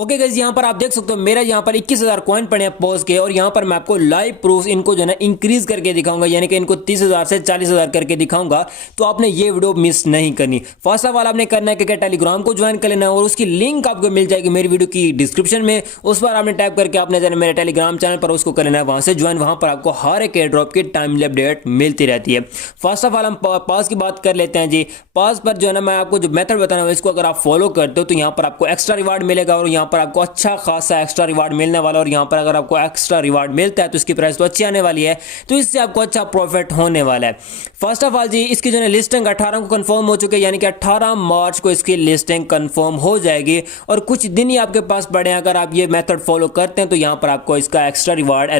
Okay guys, यहाँ पर आप देख सकते हो मेरा यहाँ पर 21,000 कॉइन पड़े हैं पॉज के। और यहाँ पर मैं आपको लाइव प्रूफ इनको जो है ना इंक्रीज करके दिखाऊंगा, यानी कि इनको 30,000 से 40,000 करके दिखाऊंगा। तो आपने ये वीडियो मिस नहीं करनी। फर्स्ट ऑफ ऑल आपने करना है कि टेलीग्राम को ज्वाइन कर लेना है और उसकी लिंक आपको मिल जाएगी मेरी वीडियो की डिस्क्रिप्शन में। उस पर आपने टाइप करके आपने जाना मेरे टेलीग्राम चैनल पर, उसको कर लेना है वहां से ज्वाइन। वहां पर आपको हर एक एयर ड्रॉप की टाइमली अपडेट मिलती रहती है। फर्स्ट ऑफ ऑल हम पास की बात कर लेते हैं जी। पास पर जो है ना मैं आपको जो मेथड बताना है इसको अगर आप फॉलो करते हो तो यहाँ पर आपको एक्स्ट्रा रिवार्ड मिलेगा और यहाँ पर आपको अच्छा खासा एक्स्ट्रा रिवार्ड मिलने वाला। और यहाँ पर अगर आपको एक्स्ट्रा रिवार्ड मिलता है तो इसकी प्राइस तो अच्छी आने वाली है, तो इससे आपको अच्छा प्रॉफिट होने वाला है। फर्स्ट ऑफ ऑल जी, इसकी जो है लिस्टिंग 18 को कंफर्म हो चुकी है, यानी कि 18 मार्च को इसकी लिस्टिंग कंफर्म हो जाएगी और कुछ दिन ही आपके पास पड़े हैं। अगर आप ये मेथड फॉलो करते हैं तो यहाँ पर आपको इसका एक्स्ट्रा रिवार्ड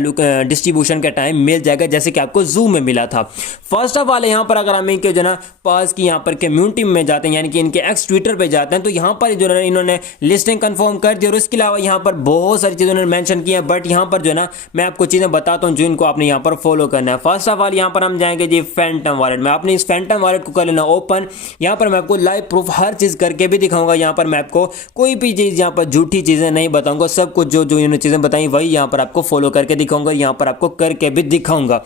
डिस्ट्रीब्यूशन का टाइम मिल जाएगा, जैसे कि आपको जू में मिला था। फर्स्ट ऑफ ऑल यहाँ पर अगर हम इनके जो ना पास की यहाँ पर कम्युनिटी में जाते हैं, यानी कि इनके एक्स ट्विटर पे जाते हैं, तो यहाँ पर जो है इन्होंने लिस्टिंग कंफर्म कर दी और इसके अलावा यहाँ पर बहुत सारी चीज़ें उन्होंने मेंशन की है। बट यहाँ पर जो है ना मैं आपको चीज़ें बताता हूँ जो इनको आपने यहाँ पर फॉलो करना है। फर्स्ट ऑफ ऑल यहाँ पर हम जाएंगे जी फैंटम वॉलेट में। आपने इस फैंटम वॉलेट को कर लेना ओपन। यहाँ पर मैं आपको लाइव प्रूफ हर चीज़ करके भी दिखाऊंगा। यहाँ पर मैं आपको कोई भी चीज़ यहाँ पर झूठी चीज़ें नहीं बताऊंगा, सब कुछ जो जो इन्होंने चीज़ें बताई वही यहाँ पर आपको फॉलो करके दिखाऊंगा, यहाँ पर आपको करके भी दिखाऊंगा।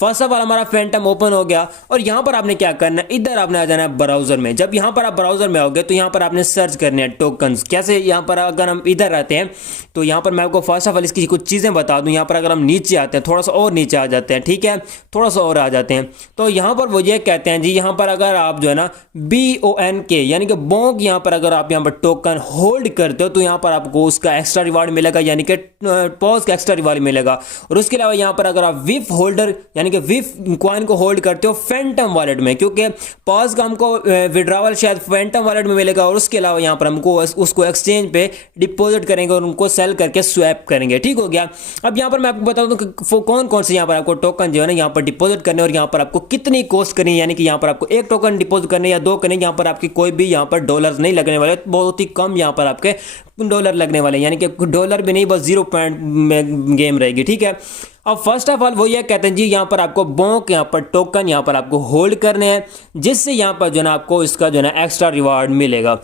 फर्स्ट ऑफ ऑल हमारा फैंटम ओपन हो गया और यहाँ पर आपने क्या करना है, इधर आपने आ जाना है ब्राउजर में। जब यहाँ पर आप ब्राउजर में आओगे तो यहाँ पर आपने सर्च करने हैं टोकन्स। कैसे, यहाँ पर अगर हम इधर आते हैं तो यहाँ पर मैं आपको फर्स्ट ऑफ ऑल इसकी कुछ चीज़ें बता दूँ। यहाँ पर अगर हम नीचे आते हैं, थोड़ा सा और नीचे आ जाते हैं, ठीक है, थोड़ा सा और आ जाते हैं, तो यहाँ पर वो ये कहते हैं जी, यहाँ पर अगर आप जो है ना BONK यानी कि बोंक, यहाँ पर अगर आप यहाँ पर टोकन होल्ड करते हो तो यहाँ पर आपको उसका एक्स्ट्रा रिवार्ड मिलेगा, यानी कि पॉज का एक्स्ट्रा रिवार्ड मिलेगा। और उसके अलावा यहाँ पर अगर आप विफ होल्डर यानी कि विफ कॉइन को होल्ड करते हो फैंटम वॉलेट में, क्योंकि पॉज का हमको विड्रॉवल शायद फैंटम वॉलेट में मिलेगा और उसके अलावा यहाँ पर हमको उसको एक्सचेंज पे डिपॉजिट करेंगे और उनको सेल करके स्वैप करेंगे। ठीक हो गया। अब यहाँ पर मैं आपको बता दूं कि कौन कौन से यहाँ पर आपको टोकन जो है ना यहाँ पर डिपॉजिट करने और यहाँ पर आपको कितनी कॉस्ट करनी है, यानी कि यहाँ पर आपको एक टोकन डिपॉजिट करने या दो करने, यहाँ पर आपकी कोई भी यहाँ पर डॉलर नहीं लगने वाले, बहुत ही कम यहाँ पर आपके डॉलर लगने वाले, यानी कि डॉलर भी नहीं, बस 0 पॉइंट में गेम रहेगी। ठीक है। अब फर्स्ट ऑफ ऑल वो ये कहते हैं जी, यहाँ पर आपको बोंक यहाँ पर टोकन यहाँ पर आपको होल्ड करने हैं, जिससे यहाँ पर जो ना आपको इसका जो ना एक्स्ट्रा रिवार्ड मिलेगा।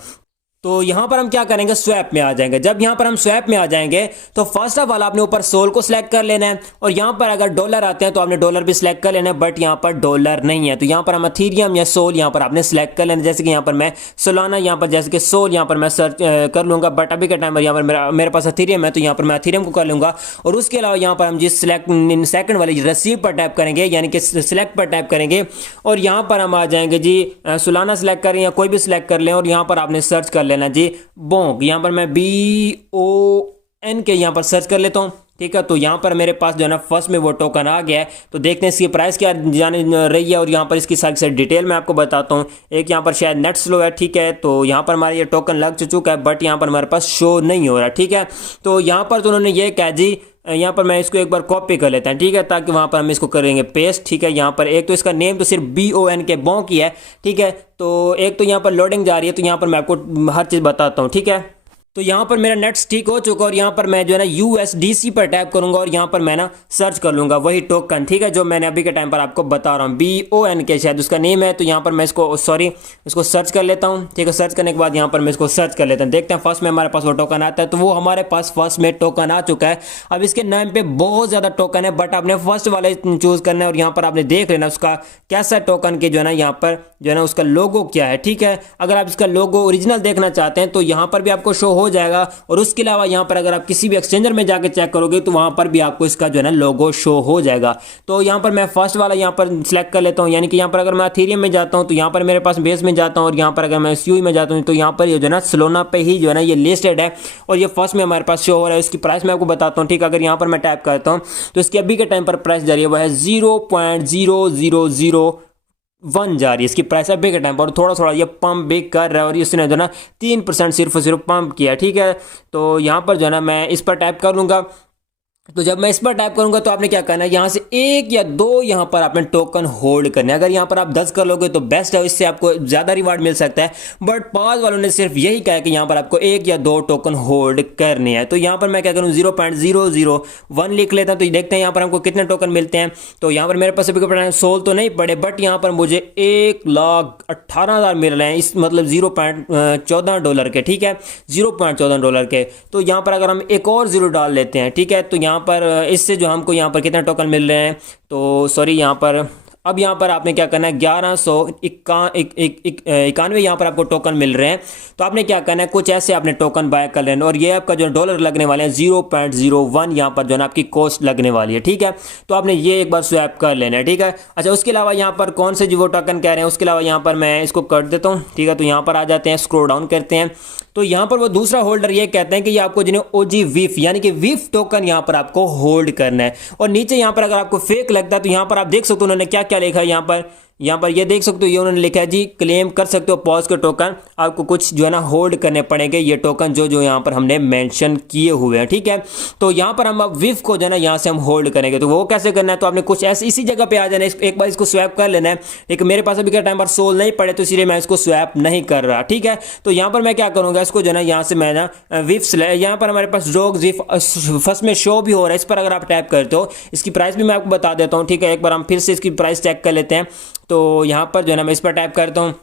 तो यहाँ पर हम क्या करेंगे, स्वैप में आ जाएंगे। जब यहाँ पर हम स्वैप में आ जाएंगे तो फर्स्ट ऑफ ऑल आपने ऊपर सोल को सिलेक्ट कर लेना है और यहाँ पर अगर डॉलर आते हैं तो आपने डॉलर भी सिलेक्ट कर लेना है, बट यहाँ पर डॉलर नहीं है तो यहाँ पर हम अथीरियम या सोल यहाँ पर आपने सिलेक्ट कर लेना है। जैसे कि यहाँ पर मैं सोलाना यहाँ पर जैसे कि सोल यहाँ पर मैं सर्च कर लूँगा, बट अभी के टाइम पर यहाँ पर मेरे पास अथीरियम है तो यहाँ पर मैं अथीरियम को कर लूँगा। और उसके अलावा यहाँ पर हम जिस सिलेक्ट सेकंड वाली रिसीव पर टैप करेंगे, यानी कि सिलेक्ट पर टैप करेंगे और यहाँ पर हम आ जाएंगे जी सोलाना सिलेक्ट करें या कोई भी सिलेक्ट कर लें और यहाँ पर आपने सर्च कर लेना जी बोंक। यहाँ पर मैं BONK यहाँ पर सर्च कर लेता हूँ। ठीक है। तो यहाँ पर मेरे पास जो है ना फर्स्ट में वो टोकन आ गया है। तो देखते हैं इसकी प्राइस क्या जाने रही है और यहाँ पर इसकी सारी डिटेल मैं आपको बताता हूँ। एक यहाँ पर शायद नेट स्लो है, ठीक है, तो यहाँ पर हमारा ये टोकन लग चुका है, बट यहाँ पर हमारे पास शो नहीं हो रहा। ठीक है। तो यहाँ पर तो उन्होंने ये कहा जी, यहाँ पर मैं इसको एक बार कॉपी कर लेता हूँ, ठीक है, ताकि वहाँ पर हम इसको करेंगे पेस्ट। ठीक है। यहाँ पर एक तो इसका नेम तो सिर्फ BONK बोंक ही है। ठीक है। तो एक तो यहाँ पर लोडिंग जा रही है, तो यहाँ पर मैं आपको हर चीज़ बताता हूँ। ठीक है। तो यहाँ पर मेरा नेट्स ठीक हो चुका और यहाँ पर मैं जो है ना USDC पर टैप करूंगा और यहाँ पर मैं ना सर्च कर लूंगा वही टोकन। ठीक है, जो मैंने अभी के टाइम पर आपको बता रहा हूँ, BONK शायद उसका नेम है। तो यहाँ पर मैं इसको सर्च कर लेता हूँ। ठीक है। सर्च करने के बाद यहाँ पर मैं इसको सर्च कर लेता हूँ, देखते हैं फर्स्ट में हमारे पास वो टोकन आता है। तो वो हमारे पास फर्स्ट में टोकन आ चुका है। अब इसके नाम पे बहुत ज़्यादा टोकन है, बट आपने फर्स्ट वाले चूज़ करना है और यहाँ पर आपने देख लेना उसका कैसा टोकन के जो है ना यहाँ पर जो है ना उसका लोगो क्या है। ठीक है। अगर आप इसका लोगो ओरिजिनल देखना चाहते हैं तो यहाँ पर भी आपको शो हो जाएगा और उसके अलावा यहाँ पर अगर आप किसी भी एक्सचेंजर में जाकर चेक करोगे तो वहाँ पर भी आपको इसका जो है ना लोगो शो हो जाएगा। तो यहाँ पर मैं फर्स्ट वाला यहाँ पर सिलेक्ट कर लेता हूँ, यानी कि यहाँ पर अगर मैं अथीरियम में जाता हूँ तो यहाँ पर मेरे पास बेस में जाता हूँ और यहाँ पर अगर मैं SUI में जाता हूँ तो यहाँ पर ये जो है ना सोलाना पे ही जो है ना ये लिस्टेड है और ये फर्स्ट में हमारे पास शो हो रहा है। इसकी प्राइस मैं आपको बताता हूँ। ठीक है। अगर यहाँ पर मैं टैप करता हूँ तो इसकी अभी के टाइम पर प्राइस जा रही है वह है 0.0001 जा रही है इसकी प्राइस अभी के टाइम पर। थोड़ा थोड़ा ये पंप भी कर रहा है और इसने जो है ना 3% सिर्फ पंप किया। ठीक है। तो यहाँ पर जो है ना मैं इस पर टैप कर लूँगा तो जब मैं इस पर टाइप करूंगा तो आपने क्या करना है, यहाँ से एक या दो यहाँ पर आपने टोकन होल्ड करने हैं। अगर यहाँ पर आप 10 कर लोगे तो बेस्ट है, इससे आपको ज़्यादा रिवार्ड मिल सकता है। बट 5 वालों ने सिर्फ यही कहा है कि यहाँ पर आपको एक या दो टोकन होल्ड करने हैं। तो यहाँ पर मैं क्या करूँ, 0.001 लिख लेता हूँ। तो देखते हैं यहाँ पर हमको कितने टोकन मिलते हैं। तो यहाँ पर मेरे पास अभी कोई सोल तो नहीं पड़े, बट यहाँ पर मुझे 1,18,000 मिल रहे हैं, इस मतलब $0.14 के, ठीक है, $0.14 के। तो यहाँ पर अगर हम एक और जीरो डाल लेते हैं, ठीक है, तो यहाँ पर इससे जो हमको यहाँ पर कितने टोकन मिल रहे हैं, तो सॉरी यहाँ पर अब यहाँ पर आपने क्या करना है, 1191 यहाँ पर आपको टोकन मिल रहे हैं। तो आपने क्या करना है, कुछ ऐसे आपने टोकन बाय कर लेना, और ये आपका जो डॉलर लगने वाले हैं 0.01 यहाँ पर जो है ना आपकी कॉस्ट लगने वाली है, ठीक है। तो आपने ये एक बार स्वैप कर लेना है, ठीक है। अच्छा, उसके अलावा यहाँ पर कौन से जो वो टोकन कह रहे हैं, उसके अलावा यहाँ पर मैं इसको कर देता हूँ, ठीक है। तो यहाँ पर आ जाते हैं, स्क्रॉल डाउन करते हैं, तो यहाँ पर वो दूसरा होल्डर ये कहते हैं कि ये आपको जिन्हें ओजी वीफ यानी कि वीफ टोकन यहाँ पर आपको होल्ड करना है। और नीचे यहाँ पर अगर आपको फेक लगता है तो यहाँ पर आप देख सकते हो उन्होंने क्या क्या लिखा है। यहाँ पर ये देख सकते हो, ये उन्होंने लिखा है जी, क्लेम कर सकते हो पॉज के टोकन, आपको कुछ जो है ना होल्ड करने पड़ेंगे ये टोकन जो यहाँ पर हमने मेंशन किए हुए हैं, ठीक है। तो यहाँ पर हम अब विफ को जो है ना यहाँ से हम होल्ड करेंगे। तो वो कैसे करना है, तो आपने कुछ ऐसे इसी जगह पे आ जाना है, एक बार इसको स्वैप कर लेना है। लेकिन मेरे पास अभी के टाइम पर सोल नहीं पड़े, तो इसलिए मैं इसको स्वैप नहीं कर रहा, ठीक है। तो यहाँ पर मैं क्या करूँगा, इसको जो है ना यहाँ से मैं ना विफ, यहाँ पर हमारे पास डॉग विफ फर्स्ट में शो भी हो रहा है, इस पर अगर आप टैप करते हो, इसकी प्राइस भी मैं आपको बता देता हूँ, ठीक है। एक बार हम फिर से इसकी प्राइस चेक कर लेते हैं। तो यहाँ पर जो है ना मैं इस पर टाइप करता हूँ,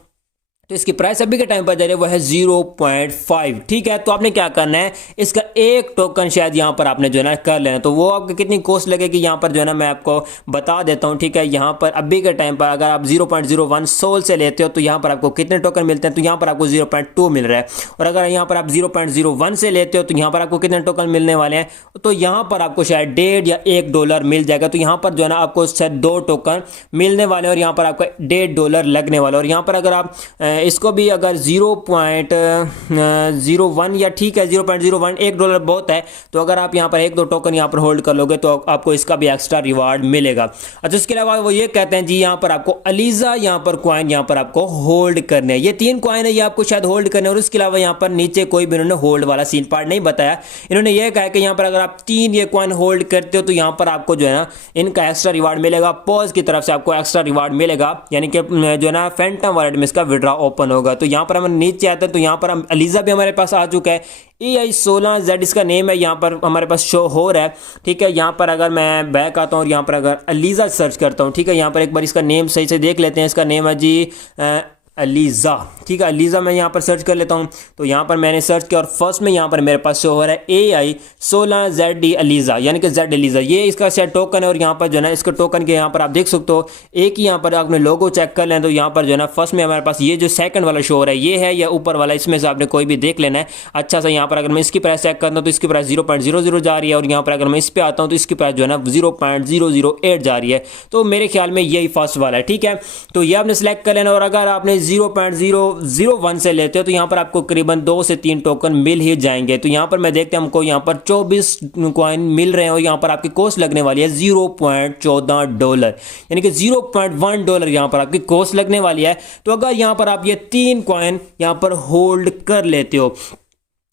तो इसकी प्राइस अभी के टाइम पर जा रही है वो है 0.5, ठीक है। तो आपने क्या करना है, इसका एक टोकन शायद यहाँ पर आपने जो है ना कर लेना। तो वो आपको कितनी कॉस्ट लगेगी यहाँ पर जो है ना मैं आपको बता देता हूँ, ठीक है। यहाँ पर अभी के टाइम पर अगर आप 0.01 सोल से लेते हो तो यहाँ पर आपको कितने टोकन मिलते हैं, तो यहाँ पर आपको 0.2 मिल रहा है। और अगर यहाँ पर आप 0.01 से लेते हो तो यहाँ पर आपको कितने टोकन मिलने वाले हैं, तो यहाँ पर आपको शायद $1.5 या $1 मिल जाएगा। तो यहाँ पर जो है ना आपको शायद 2 टोकन मिलने वाले, और यहाँ पर आपका $1.5 लगने वाला। और यहाँ पर अगर आप इसको भी अगर 0.01 या ठीक है 0.01 $1 बहुत है, तो अगर आप यहाँ पर 1-2 टोकन यहाँ पर होल्ड कर लोगे तो आपको इसका भी एक्स्ट्रा रिवार्ड मिलेगा। अच्छा, उसके अलावा वो ये कहते हैं जी यहाँ पर आपको अलीजा यहाँ पर कॉइन यहाँ पर आपको होल्ड करने हैं। ये 3 कॉइन है, ये आपको शायद होल्ड करने। और उसके अलावा यहाँ पर नीचे कोई भी इन्होंने होल्ड वाला सीन पार्ट नहीं बताया। इन्होंने ये कहा कि यहाँ पर अगर आप 3 ये कॉइन होल्ड करते हो तो यहाँ पर आपको जो है ना इनका एक्स्ट्रा रिवार्ड मिलेगा, पॉज की तरफ से आपको एक्स्ट्रा रिवार्ड मिलेगा, यानी कि जो है ना फैंटम वॉलेट में इसका विड्रॉ ओपन होगा। तो यहाँ पर हम नीचे आते हैं, तो यहाँ पर हम अलीजा भी हमारे पास आ चुका है, AI16Z इसका नेम है, यहाँ पर हमारे पास शो हो रहा है, ठीक है। यहाँ पर अगर मैं बैक आता हूँ और यहाँ पर अगर अलीजा सर्च करता हूँ, ठीक है, यहाँ पर एक बार इसका नेम सही से देख लेते हैं। इसका नेम है जी अलीजा, ठीक है। अलीजा मैं यहाँ पर सर्च कर लेता हूँ। तो यहाँ पर मैंने सर्च किया और फर्स्ट में यहाँ पर मेरे पास शो हो रहा है AI16ZD अलीजा, यानी कि जेड अलीजा, ये इसका शायद टोकन है। और यहाँ पर जो है ना इसका टोकन के यहाँ पर आप देख सकते हो, एक ही यहाँ पर आपने लोगो चेक कर लें तो यहाँ पर जो है ना फर्स्ट में हमारे पास ये जो सेकंड वाला शो हो रहा है ये है, या ऊपर वाला, इसमें से आपने कोई भी देख लेना है। अच्छा सा यहाँ पर अगर मैं इसकी प्राइस चेक करता हूँ तो इसकी प्राइस 0.00 जा रही है, और यहाँ पर अगर मैं इस पर आता हूँ तो इसकी प्राइस जो है ना 0.008 जा रही है। तो मेरे ख्याल में यही फर्स्ट वाला है, ठीक है। तो ये आपने सेलेक्ट कर लेना। और अगर आपने 0.001 से लेते हो तो यहाँ पर आपको करीबन 2 से 3 टोकन मिल ही जाएंगे। तो यहाँ पर मैं देखते हैं हमको यहाँ पर 24 कॉइन मिल रहे हैं, और यहाँ पर आपकी कॉस्ट लगने वाली है $0.14, यानी कि $0.1 यहाँ पर आपकी कॉस्ट लगने वाली है। तो अगर यहाँ पर आप ये 3 कॉइन यहाँ पर होल्ड कर लेते हो,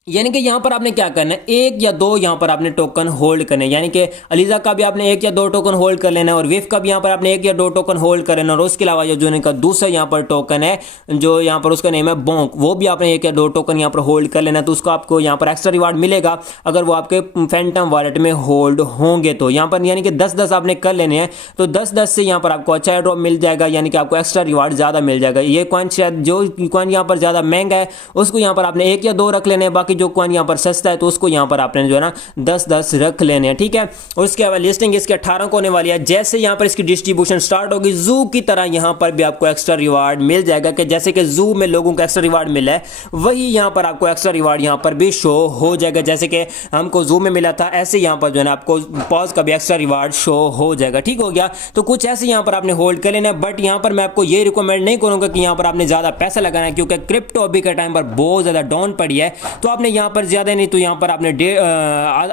यानी कि यहाँ पर आपने क्या करना है, 1 या 2 यहाँ पर आपने टोकन होल्ड करने, यानी कि अलीजा का भी आपने 1 या 2 टोकन होल्ड कर लेना है, और वेव का भी यहाँ पर आपने 1 या 2 टोकन होल्ड कर लेना। और उसके अलावा जो इनका दूसरा यहाँ पर टोकन है, जो यहाँ पर उसका नेम है बोंक, वो भी आपने 1 या 2 टोकन यहाँ पर होल्ड कर लेना। तो उसको आपको यहाँ पर एक्स्ट्रा रिवार्ड मिलेगा अगर वो आपके फैंटम वॉलेट में होल्ड होंगे। तो यहाँ पर यानी कि 10-10 आपने कर लेने हैं, तो 10-10 से यहाँ पर आपको अच्छा ड्रॉप मिल जाएगा, यानी कि आपको एक्स्ट्रा रिवार्ड ज़्यादा मिल जाएगा। ये कॉइन शायद जो कॉइन यहाँ पर ज़्यादा महंगा है उसको यहाँ पर आपने 1 या 2 रख लेने हैं, बाकी जो कॉइन यहाँ पर सस्ता है तो उसको यहाँ पर आपने जो है ना 10-10 रख लेने हैं, ठीक है। और उसके बाद लिस्टिंग इसके 18 को होने वाली है। जैसे यहाँ पर इसकी डिस्ट्रीब्यूशन स्टार्ट होगी जू की तरह यहाँ पर भी आपको एक्स्ट्रा रिवार्ड मिल जाएगा, कि जैसे कि जू में लोगों को एक्स्ट्रा रिवार्ड मिला है वही यहाँ पर आपको एक्स्ट्रा रिवार्ड यहाँ पर भी शो हो जाएगा। जैसे कि हमको जू में मिला था ऐसे यहाँ पर जो है ना आपको पॉज का भी एक्स्ट्रा रिवार्ड शो हो जाएगा, ठीक हो गया। तो कुछ ऐसे यहाँ पर आपने होल्ड कर लेना है। बट यहाँ पर मैं आपको ये रिकमेंड नहीं करूँगा कि यहाँ पर आपने ज़्यादा पैसा लगाना है, क्योंकि क्रिप्टो अभी के टाइम पर बहुत ज़्यादा डाउन पड़ी है। तो आपने आपने यहाँ पर ज़्यादा नहीं तो यहाँ पर आपने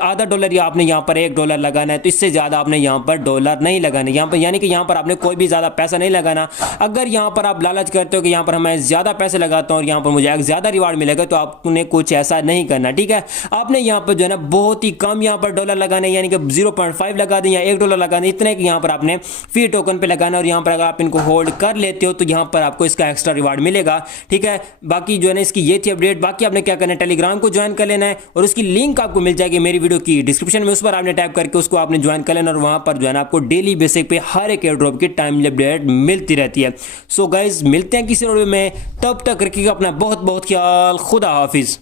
आधा डॉलर या आपने यहाँ पर $1 लगाना है। तो इससे ज़्यादा आपने यहाँ पर डॉलर नहीं लगाना यहाँ पर, यानी कि यहाँ पर आपने कोई भी ज़्यादा पैसा नहीं लगाना। अगर यहाँ पर आप लालच करते हो कि यहाँ पर मैं ज़्यादा पैसे लगाता हूँ और यहाँ पर मुझे ज़्यादा रिवार्ड मिलेगा, तो आपने कुछ ऐसा नहीं करना, ठीक है। आपने यहाँ पर जो है ना बहुत ही कम यहाँ पर डॉलर लगाने, यानी कि 0.5 लगा दें या $1 लगा दें, इतने कि यहाँ पर आपने फ्री टोकन पे लगाना। और यहाँ पर अगर आप इनको होल्ड कर लेते हो तो यहाँ पर आपको इसका एक्स्ट्रा रिवार्ड मिलेगा, ठीक है। बाकी जो है ना इसकी ये थी अपडेट। बाकी आपने क्या करना है, टेलीग्राम को ज्वाइन कर लेना है और उसकी लिंक आपको मिल जाएगी मेरी वीडियो की डिस्क्रिप्शन में, उस पर आपने टाइप करके उसको आपने ज्वाइन कर लेना और वहां पर जो है ना आपको डेली बेसिक पे हर एक एयर ड्रॉप की टाइमली अपडेट मिलती रहती है। सो गाइज मिलते हैं किसी वीडियो में, तब तक रखिएगा अपना बहुत बहुत ख्याल। खुदा हाफिज।